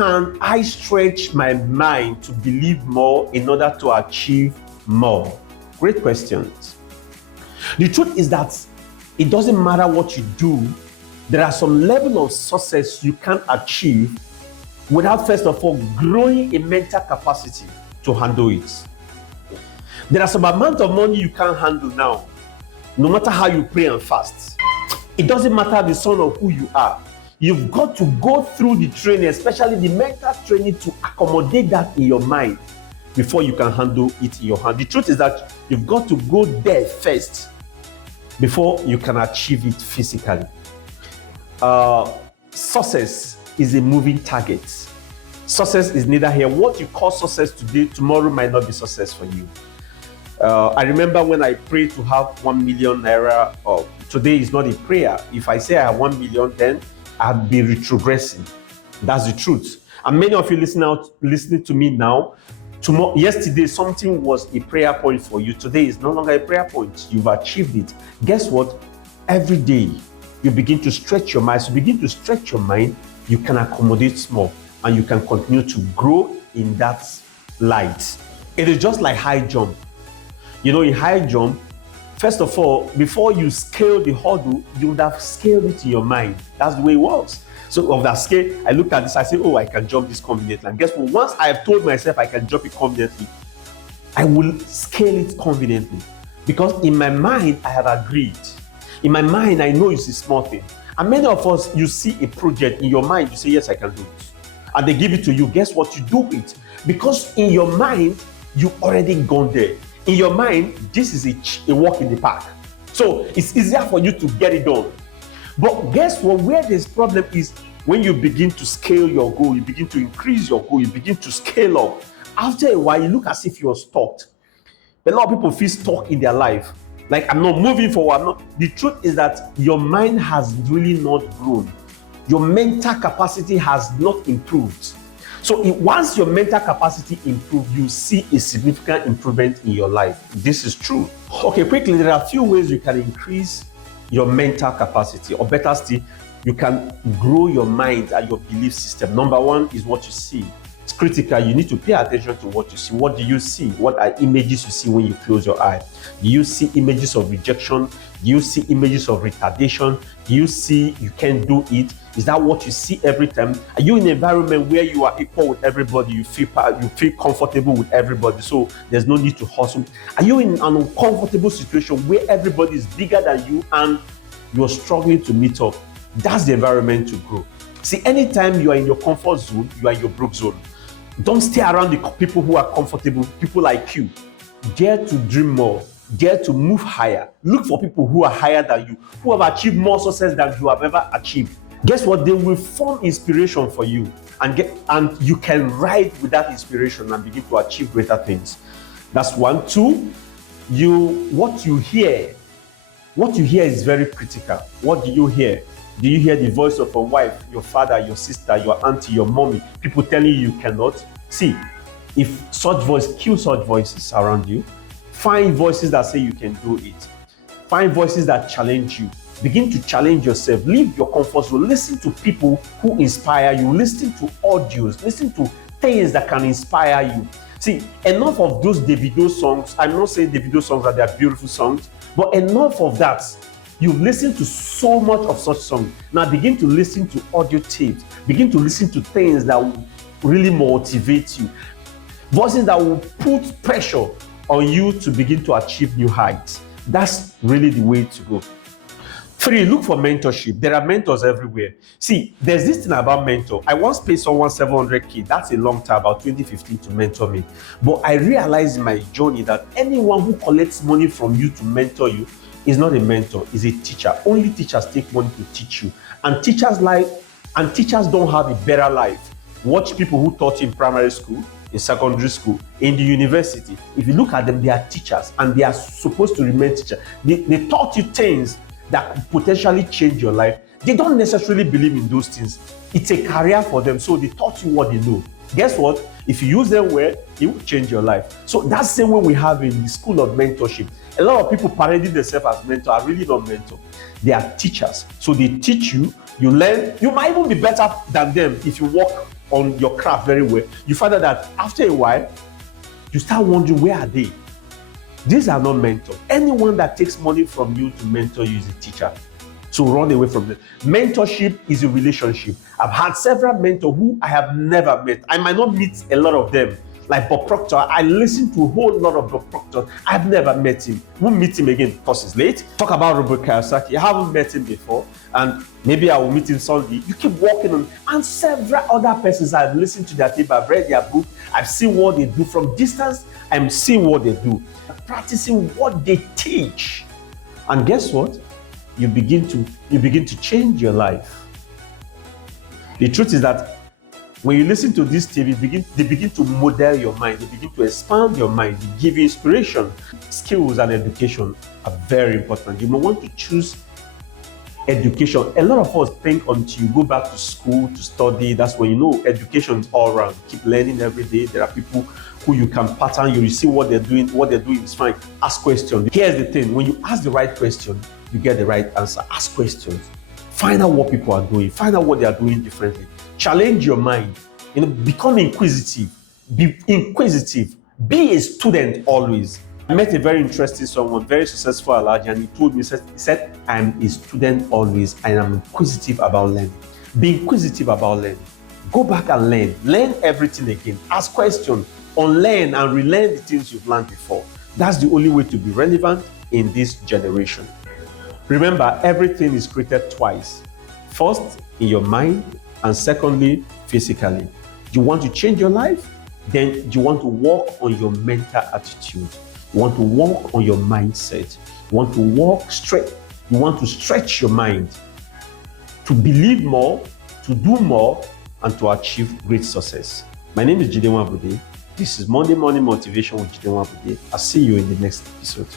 can I stretch my mind to believe more in order to achieve more? Great questions. The truth is that it doesn't matter what you do, there are some level of success you can achieve without first of all growing a mental capacity to handle it. There are some amount of money you can't handle now, no matter how you pray and fast. It doesn't matter the son of who you are. You've got to go through the training, especially the mental training, to accommodate that in your mind before you can handle it in your hand. The truth is that you've got to go there first before you can achieve it physically. Success is a moving target. Success is neither here. What you call success today, tomorrow might not be success for you. I remember when I prayed to have 1 million naira. Today is not a prayer. If I say I have 1 million, then I'll be retrogressing. That's the truth. And many of you listening to me now, yesterday something was a prayer point for you. Today is no longer a prayer point. You've achieved it. Guess what? Every day you begin to stretch your mind. So begin to stretch your mind, you can accommodate more and you can continue to grow in that light. It is just like high jump. You know, in high jump, first of all, before you scale the hurdle, you would have scaled it in your mind. That's the way it works. So of that scale, I look at this, I say, oh, I can jump this confidently. And guess what? Once I have told myself I can jump it confidently, I will scale it confidently. Because in my mind, I have agreed. In my mind, I know it's a small thing. And many of us, you see a project in your mind, you say, yes, I can do it. And they give it to you. Guess what? You do it. Because in your mind, you already gone there. In your mind, this is a walk in the park. So it's easier for you to get it done. But guess what? Where this problem is, when you begin to scale your goal, you begin to increase your goal, you begin to scale up. After a while, you look as if you're stuck. A lot of people feel stuck in their life. Like, I'm not moving forward. The truth is that your mind has really not grown. Your mental capacity has not improved. So once your mental capacity improves, you see a significant improvement in your life. This is true. Okay, quickly, there are a few ways you can increase your mental capacity, or better still, you can grow your mind and your belief system. Number one is what you see. It's critical. You need to pay attention to what you see. What do you see? What are images you see when you close your eye? Do you see images of rejection? Do you see images of retardation? Do you see you can't do it? Is that what you see every time? Are you in an environment where you are equal with everybody? You feel comfortable with everybody, so there's no need to hustle? Are you in an uncomfortable situation where everybody is bigger than you and you're struggling to meet up? That's the environment to grow. See, anytime you are in your comfort zone, you are in your broke zone. Don't stay around the people who are comfortable, people like you. Dare to dream more. Dare to move higher. Look for people who are higher than you, who have achieved more success than you have ever achieved. Guess what? They will form inspiration for you, and you can ride with that inspiration and begin to achieve greater things. That's one. Two, what you hear is very critical. What do you hear? Do you hear the voice of a wife, your father, your sister, your auntie, your mommy, people telling you cannot? See, if such voice, kill such voices around you. Find voices that say you can do it. Find voices that challenge you. Begin to challenge yourself. Leave your comfort zone. Listen to people who inspire you. Listen to audios. Listen to things that can inspire you. See, enough of those Davido songs. I'm not saying Davido songs are their beautiful songs, but enough of that. You've listened to so much of such songs. Now begin to listen to audio tapes. Begin to listen to things that will really motivate you. Voices that will put pressure on you to begin to achieve new heights. That's really the way to go. 3, look for mentorship. There are mentors everywhere. See, there's this thing about mentor. I once paid someone 700K. That's a long time, about 2015, to mentor me. But I realized in my journey that anyone who collects money from you to mentor you is not a mentor, is a teacher. Only teachers take money to teach you. And teachers don't have a better life. Watch people who taught in primary school, in secondary school, in the university. If you look at them, they are teachers and they are supposed to remain teachers. They taught you things that could potentially change your life. They don't necessarily believe in those things. It's a career for them, so they taught you what they know. Guess what? If you use them well, it will change your life. So that's the same way we have in the school of mentorship. A lot of people parading themselves as mentors are really not mentors. They are teachers. So they teach you, you learn. You might even be better than them if you work on your craft very well, you find out that after a while, you start wondering, where are they? These are not mentors. Anyone that takes money from you to mentor you is a teacher. So run away from them. Mentorship is a relationship. I've had several mentors who I have never met. I might not meet a lot of them. Like Bob Proctor, I listen to a whole lot of Bob Proctor. I've never met him. We'll meet him again because it's late. Talk about Robert Kiyosaki. I haven't met him before, and maybe I will meet him Sunday. You keep walking on, and several other persons I've listened to their tape, I've read their book, I've seen what they do from distance. I'm seeing what they do, practicing what they teach, and guess what? You begin to change your life. The truth is that when you listen to this TV, they begin to model your mind. They begin to expand your mind. They give you inspiration. Skills and education are very important. You may want to choose education. A lot of us think until you go back to school to study, that's when you know education is all around. Keep learning every day. There are people who you can pattern. You see what they're doing. What they're doing is fine. Ask questions. Here's the thing. When you ask the right question, you get the right answer. Ask questions. Find out what people are doing. Find out what they are doing differently. Challenge your mind. Become inquisitive. Be inquisitive. Be a student always. I met a very interesting someone, very successful Alhaji, and he told me, he said, I'm a student always, and I'm inquisitive about learning. Be inquisitive about learning. Go back and learn. Learn everything again. Ask questions. Unlearn and relearn the things you've learned before. That's the only way to be relevant in this generation. Remember, everything is created twice. First, in your mind, and secondly, physically. You want to change your life? Then you want to work on your mental attitude. You want to work on your mindset. You want to walk straight. You want to stretch your mind to believe more, to do more, and to achieve great success. My name is Jide Nwabude. This is Monday Morning Motivation with Jide Nwabude. I'll see you in the next episode.